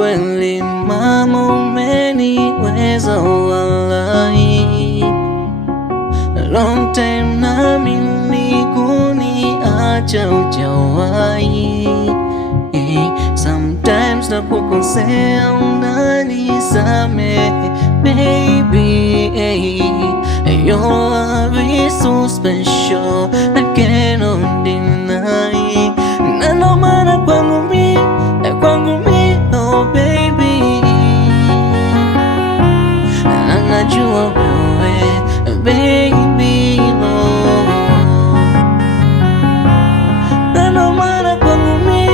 kweli mama, umeniweza wallahi. Long time naamini kuniacha hujawahi. Sometimes napokosea unanisamehe baby. Your love is so special, I cannot deny. Na ndo maana kwangu mi, oh baby, na najua wewe baby, na ndo maana kwangu mi,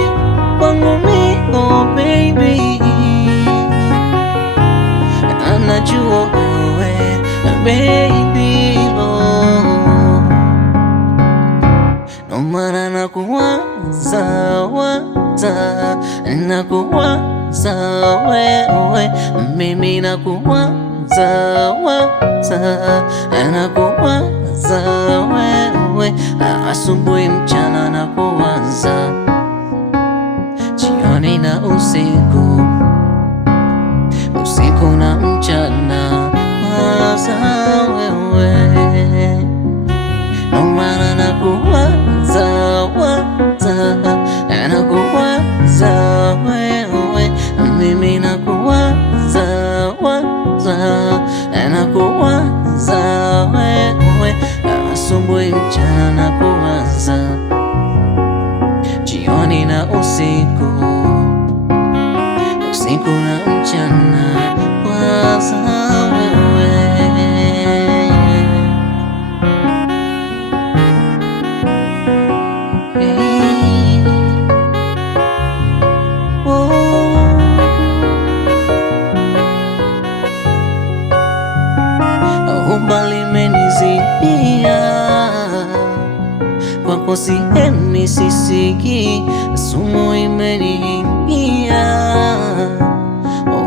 oh baby, na najua wewe baby, ndo maana nakuwaza nakuwaza wewe, mimi nakuwaza nakuwaza wewe, asubuhi mchana nakuwaza, jioni na usiku, usiku na mchana waza wewe, ndo maana nakuwaza nakuwaza wewe, mimi nakuwaza nakuwaza wewe, asubuhi mchana nakuwaza, jioni na usiku, usiku na mchana waza wewe. Umbali umenizidia, kwako sihemi sisiki, sumu imeniingia,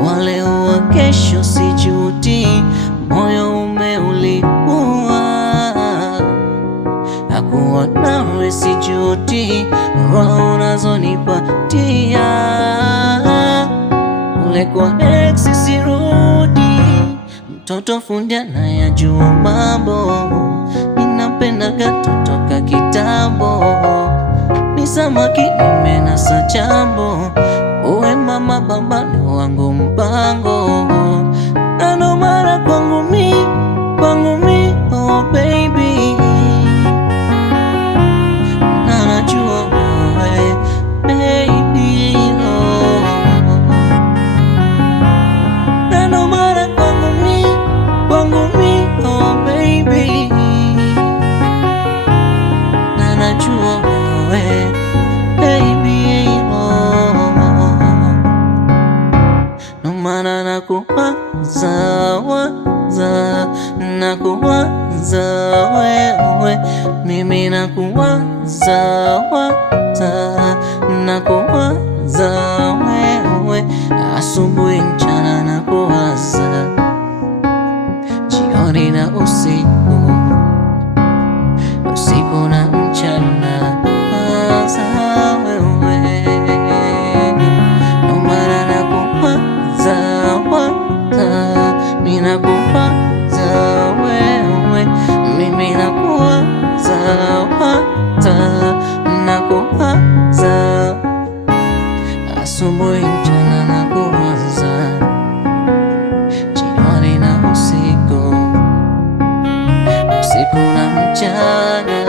wale wa kesho sijuti, moyo umeulipua, hakuwa nawe sijuti, roho unazonipatia, ule kwa ex sirudi, mtoto fundi anayajua mambo, ninapendaga totoka kitambo, ni samaki nimenasa chambo, uwe mama baba ni wangu mpango, na ndo maana kwangu mi, oh baby, na najua wewe baby, na ndo maana kwangu mi, oh baby, na najua wewe baby, ndo maana nakuwaza nakuwaza wewe, mimi nakuwaza nakuwaza wewe, asubuhi mchana nakuwaza, jioni na usiku, usiku na mchana waza wewe, ndo maana nakuwaza mimi nakuwaza wewe, mimi nakuwaza nakuwaza, asubuhi mchana nakuwaza, jioni na usiku, usiku na mchana.